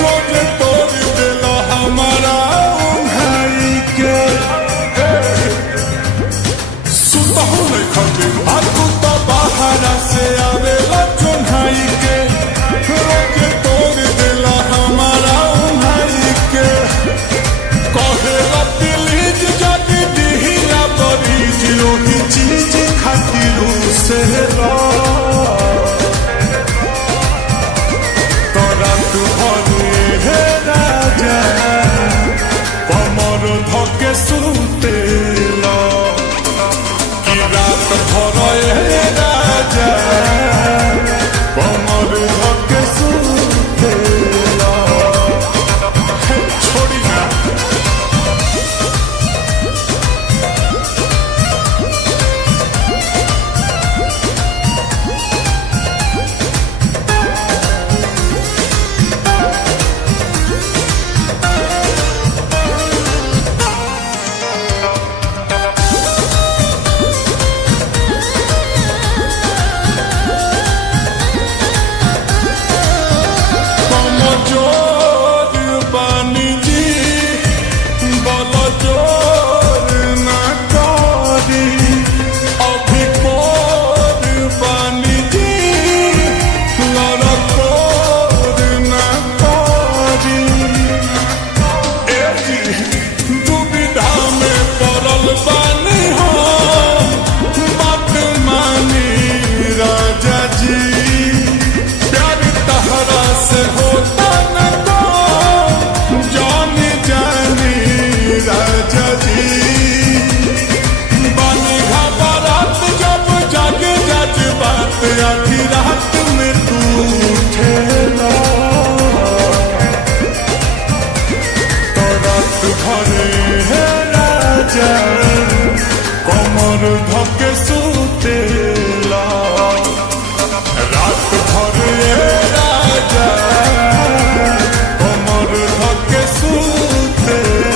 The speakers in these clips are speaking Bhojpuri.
रोज तोड़ देला हमारा भाई के सुतहु नहीं खबे तू तो बाहर से आवेला चुन्हाई के रोज तोड़ देला हमारा भाई के कहेला प्लीज जदी दिहिया बरीज ओही चीज खातिर से ला तोरा तू भरे हे राजा कमर धके सुतेला कि रात भरे हे राजा कमर धके सुतेला छोड़ी ना आधी रात में तू उठेला तो रात भरे है राजा कमर धके सुतेला रात भरे है राजा कमर धके सुतेला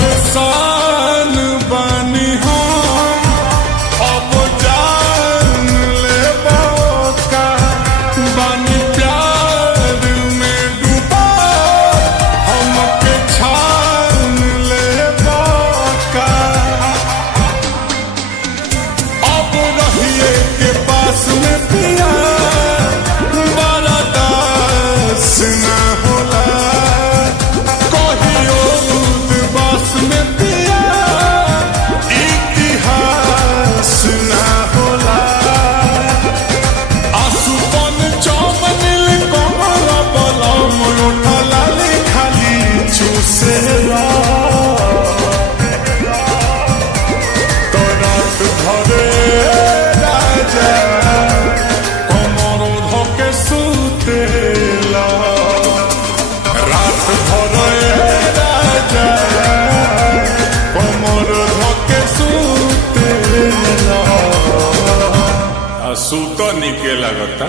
परेशान बानी हम अब जान ले का बानी प्यार में डूबा हमके छान ले का अब रहिए के पास में पिया बड़ा दास ना होला में पिया इतिहास ना होला आसुपन चौमनिल कमल बलम उठला खाली चूसेला तो रात भरे राजा कमर धके सुतेला रात भरे राजा सूत निके लगता।